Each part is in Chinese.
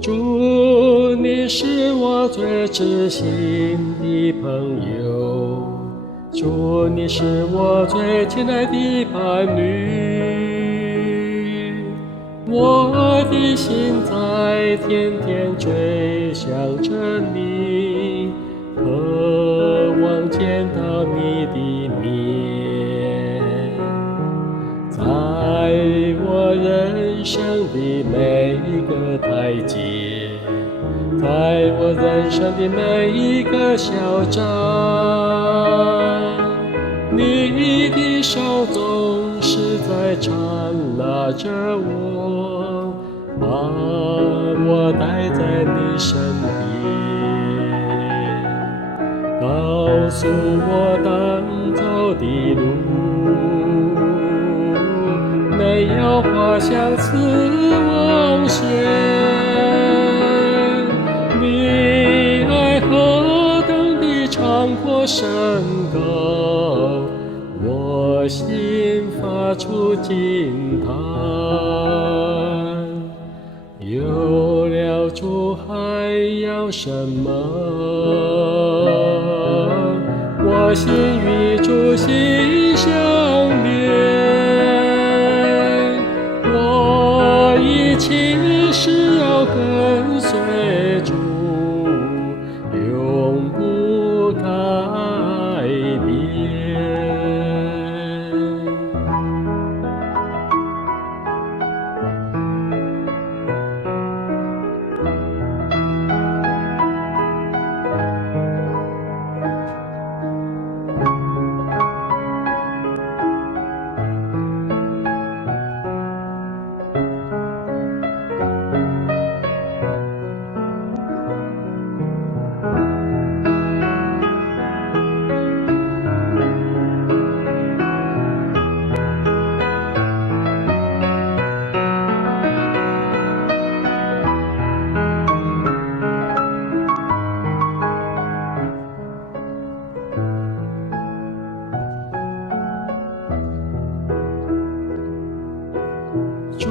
主，你是我最知心的朋友，主，你是我最亲爱的伴侣。我的心在天天追想着你，渴望见到你的面。在我人生的每一个台阶，在我人生的每一个小站，你的手总是在缠拉着我，把我带在你身边，告诉我当走的路没有花香似网线，你爱何等的长阔深高，我心发出惊叹。有了主还要什么？我心与主心相连，我一切是要跟随主，永不改变。主，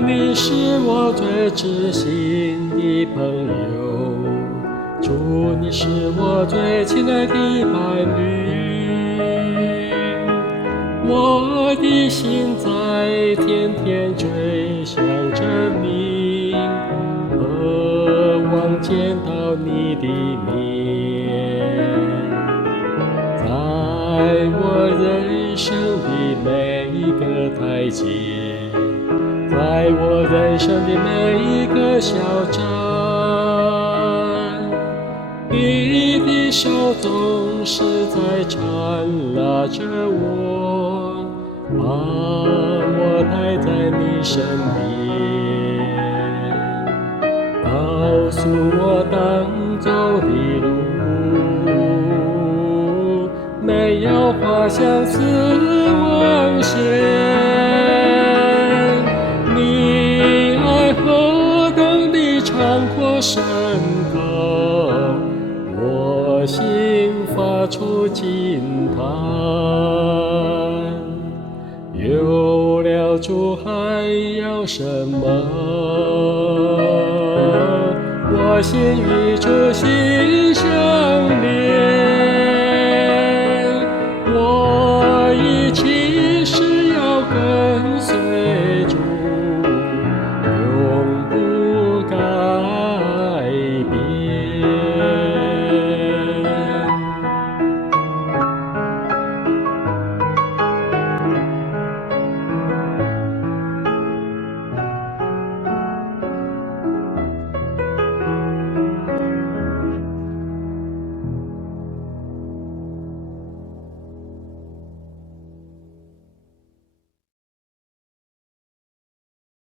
你是我最知心的朋友，主，你是我最亲爱的伴侣。我的心在天天追想着你，渴望见到你的面。在我人生的每一个台阶，在我人生的每一个小站，你的手总是在缠拉着我，把我带在你身边，告诉我当走的路没有花香似网线，你爱何等的长阔深高，我心发出惊叹。有了主还要什么？我心与主心相连。